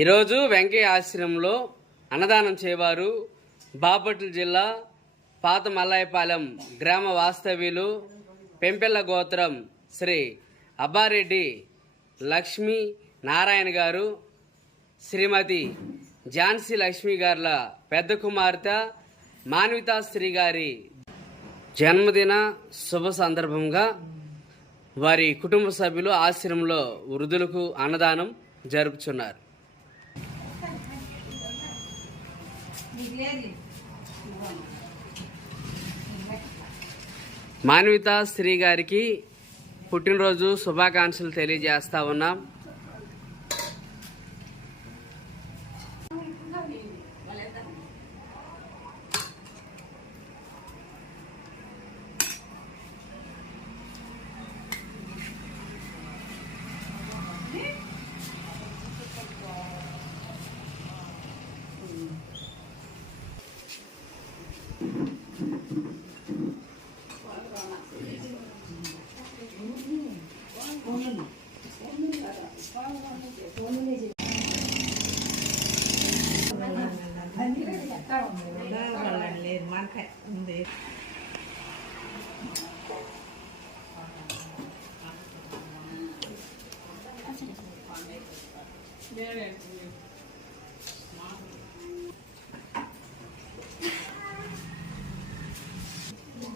ఈరోజు వెంకయ్య ఆశ్రమంలో అన్నదానం చేయవారు బాపట్ల జిల్లా పాత మల్లాయపాలెం గ్రామ వాస్తవ్యులు పెంపెల్ల గోత్రం శ్రీ అబ్బారెడ్డి లక్ష్మీ నారాయణ గారు, శ్రీమతి ఝాన్సీ లక్ష్మి గార్ల పెద్ద కుమార్తె మాన్వితా శ్రీ గారి జన్మదిన శుభ సందర్భంగా వారి కుటుంబ సభ్యులు ఆశ్రమంలో వృద్ధులకు అన్నదానం జరుపుచున్నారు. మాన్వితా శ్రీ గారికి పుట్టినరోజు శుభాకాంక్షలు తెలియజేస్తా ఉన్నాం. Yeah.